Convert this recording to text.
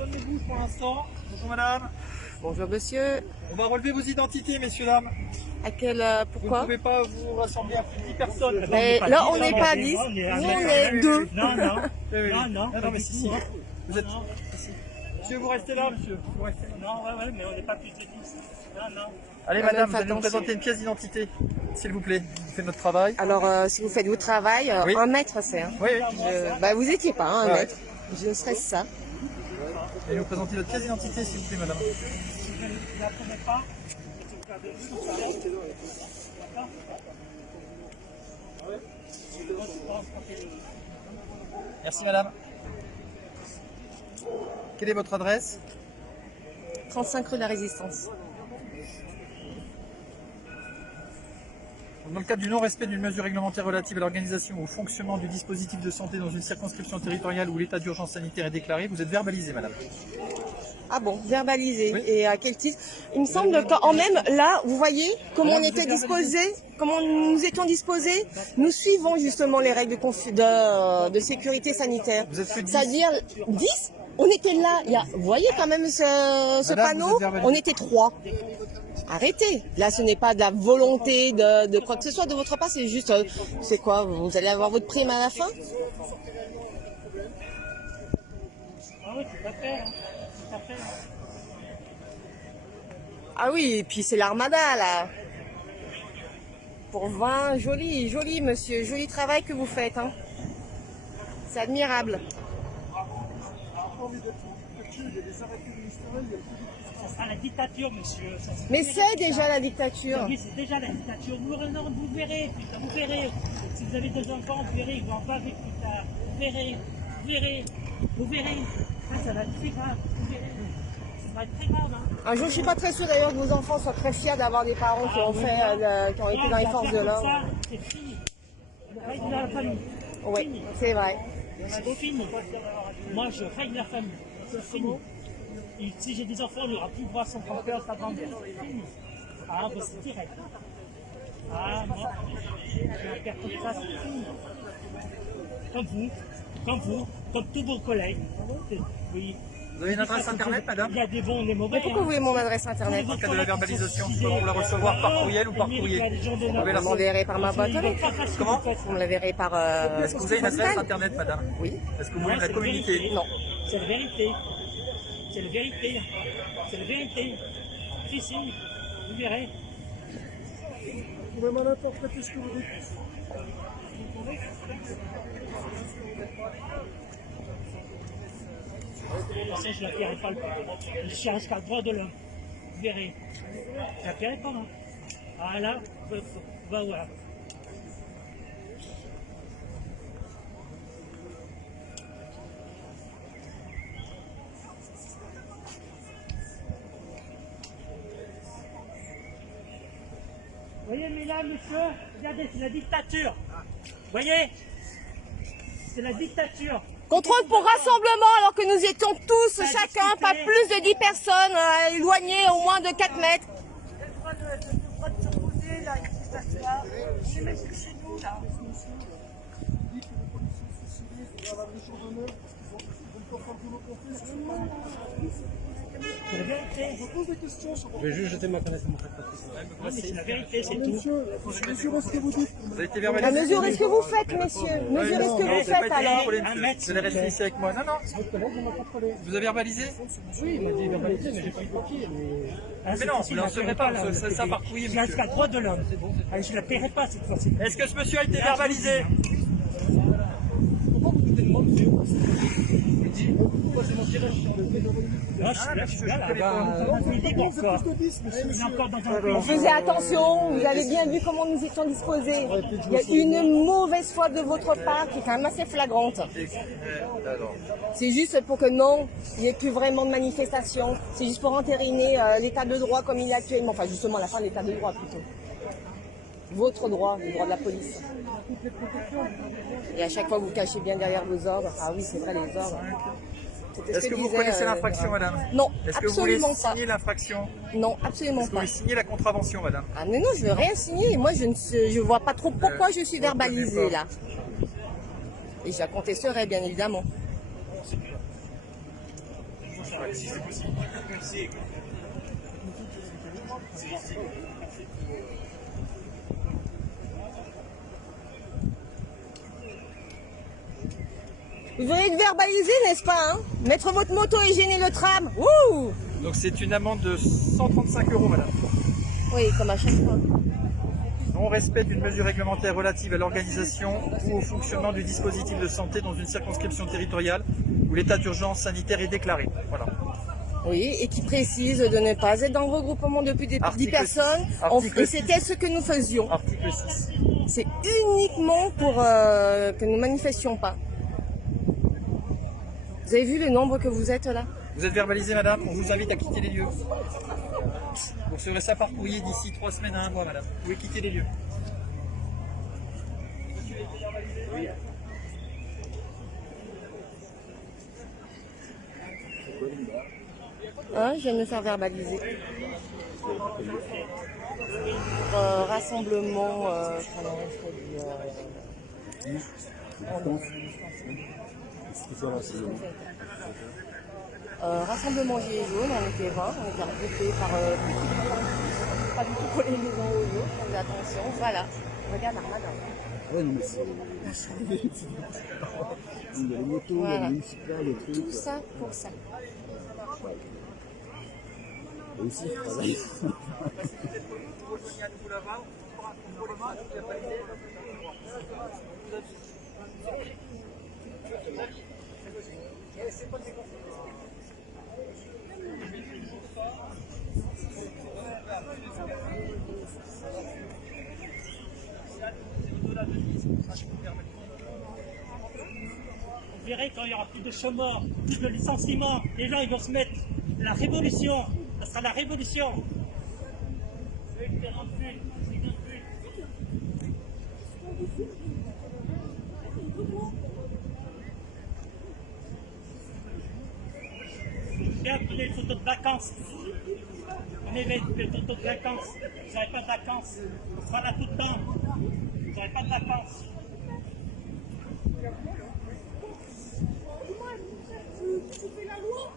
personne ne bouge pour l'instant. Bonjour madame. Bonjour monsieur. On va relever vos identités, messieurs, dames. À quel Vous pourquoi? ne pouvez pas vous rassembler à plus de 10 personnes. Mais là on n'est pas 10, nous on est 2. Non, non. Oui, oui. Non, non, mais si. Vous êtes Non. ici. Monsieur, vous restez là, monsieur. Vous restez là. Non, ouais, mais on n'est pas plus de 10. Non, non. Allez, Madame, madame, vous allez nous attention. présenter une pièce d'identité, s'il vous plaît. On fait notre travail. Alors si vous faites votre travail, Oui. 1 mètre c'est. Hein. Oui, oui. Bah vous étiez pas, hein, 1 Ouais. mètre. Je ne serais ça. Et nous présenter notre pièce d'identité, s'il vous plaît, madame. Vous ne la prenez pas. Merci, madame. Quelle est votre adresse? 35 rue de la Résistance. Dans le cadre du non-respect d'une mesure réglementaire relative à l'organisation ou au fonctionnement du dispositif de santé dans une circonscription territoriale où l'état d'urgence sanitaire est déclaré, vous êtes verbalisé, madame. Ah bon, verbalisé. Oui. Et à quel titre? Il me semble qu'en même là, vous voyez comment on était disposés, comment nous étions disposés. Nous suivons justement les règles de sécurité sanitaire. Vous êtes que 10. C'est-à-dire 10. On était là. Vous voyez quand même ce Madame, panneau. vous êtes verbalisé. On était 3. Arrêtez. Là, ce n'est pas de la volonté de quoi que ce soit de votre part. C'est juste, c'est quoi? Vous allez avoir votre prime à la fin? Ah oui, tout à fait. Tout à fait. Ah oui, et puis c'est l'armada là. Pour 20, joli, joli monsieur, joli travail que vous faites. Hein. C'est admirable. Ça sera la dictature, monsieur. Ça, Mais c'est déjà la dictature. Oui, c'est déjà la dictature. Vous verrez, putain, vous verrez. Si vous avez 2 enfants, vous verrez, ils vont en bavir plus tard. Vous verrez, vous verrez, vous verrez. Ça va être très grave, vous verrez. Ça va être très grave, hein. Un jour, je suis pas très sûre d'ailleurs que vos enfants soient très fiers d'avoir des parents qui ont fait, qui ont été dans les forces de l'ordre. C'est fini. Je règne la famille. Oui, c'est vrai. C'est fini. Moi, je règne la famille. C'est fini. Et si j'ai des enfants, on n'aura plus voir son grand-père, sa grand-mère. C'est fini. Ah, bah c'est direct. Ah, moi, j'ai un père comme ça, c'est fini. Comme tous vos collègues. Oui. Vous avez une adresse internet, madame? Il y a des bons et des mauvais. Mais pourquoi vous voulez mon adresse internet? Dans le cas de la verbalisation, je peux vous la recevoir par courriel ou par courrier? Vous pouvez la Vous m'enverrez par ma boîte aux lettres. Comment? Vous me la verrez par Est-ce que vous avez une adresse postale. internet, madame? Oui. Est-ce que vous voulez me la communiquer? Non. C'est la vérité. C'est la vérité. C'est la vérité. Si, si. Vous verrez. Vous pouvez mal interpréter ce que vous dites. De toute façon, je ne la paierai pas le pas. Je cherche pas le droit de l'homme. Vous verrez. Je la paierai pas, moi. Ah là, va voir. Vous voyez, mais là, monsieur, regardez, c'est la dictature. Vous voyez? C'est la dictature. Contrôle pour rassemblement alors que nous étions tous, chacun, pas plus de 10 personnes, éloignées au moins de 4 mètres. Le droit de s'opposer, là, il existe à cela. On est même plus chez nous, là. C'est la vérité. Je pose des questions sur Je vais juste jeter ma connaissance. Non, mais c'est la vérité, c'est tout. monsieur. Mesurez ce que vous dites. Vous avez été À verbalisé? mesurez ce que vous faites, messieurs. Mesurez ce que vous C'est pas faites été alors. contrôlé, Un monsieur. mètre, Vous allez rester ici avec moi. Non, non. Votre collègue, on m'a contrôlé. Vous avez verbalisé? Oui, il m'a dit verbalisé, mais j'ai pas eu de papier. Ah, Mais non, vous ne recevrez pas, c'est ça par courrier, Je lâche monsieur. pas le droit de l'homme. Ah, je ne la paierai pas cette fois-ci. Est-ce que ce monsieur a été verbalisé? Pourquoi vous foutez de moi, monsieur? Je me dis, pourquoi je mentirais sur le fait de Là, je suis là, là. Il dit Vous êtes pourquoi. plus de 10, monsieur. Il est encore dans un On pays. faisait attention, vous avez bien vu comment nous étions disposés. Il y a une mauvaise foi de votre part qui est quand même assez flagrante. Alors, C'est juste pour que non, il n'y ait plus vraiment de manifestation. C'est juste pour entériner l'état de droit comme il est actuellement. Enfin, justement, la fin de l'état de droit plutôt. Votre droit, le droit de la police. Et à chaque fois, vous cachez bien derrière vos ordres. Ah oui, c'est vrai, les ordres. C'était ce est-ce que vous disait, connaissez l'infraction, madame? Non, Est-ce que vous voulez absolument pas. signer l'infraction? Non, absolument Est-ce que vous pas. voulez signer la contravention, madame? Ah mais non, je veux rien signer. Moi, je vois pas trop pourquoi je suis verbalisée là. Et je la contesterai, bien évidemment. Si c'est possible. Vous voulez être verbalisé, n'est-ce pas, hein? Mettre votre moto et gêner le tram. Ouh! Donc c'est une amende de 135 €, madame. Oui, comme à chaque fois. Non-respect d'une mesure réglementaire relative à l'organisation ou au fonctionnement du dispositif de santé dans une circonscription territoriale où l'état d'urgence sanitaire est déclaré. Voilà. Oui, et qui précise de ne pas être dans le regroupement de plus de 10 Article personnes. 6. Article Et c'était ce que nous faisions. Article 6. C'est uniquement pour que nous manifestions pas. Vous avez vu le nombre que vous êtes là? Vous êtes verbalisé, madame. On vous invite à quitter les lieux. Vous recevrez ça par courrier d'ici 3 semaines à 1 mois, madame. Vous pouvez quitter les lieux. Hein, je viens de me faire verbaliser. Rassemblement, rassemblement Gilets jaunes, on était 20, on était regroupés par pas du tout collés les uns aux autres, on faisait attention, voilà. Regarde Armada. Ouais, non, mais c'est. Il y a les motos, il y a Voilà. les municipales, les trucs. Tout ça pour ça. Et aussi, pareil. Vous verrez quand il y aura plus de chômeurs, plus de licenciements, les gens ils vont se mettre la révolution. Ça sera la révolution. Bien prenez une photo de vacances. Prenez les photos de vacances. Vous n'avez pas de vacances. Voilà tout le temps. Vous n'avez pas de vacances. Tu fais la loi?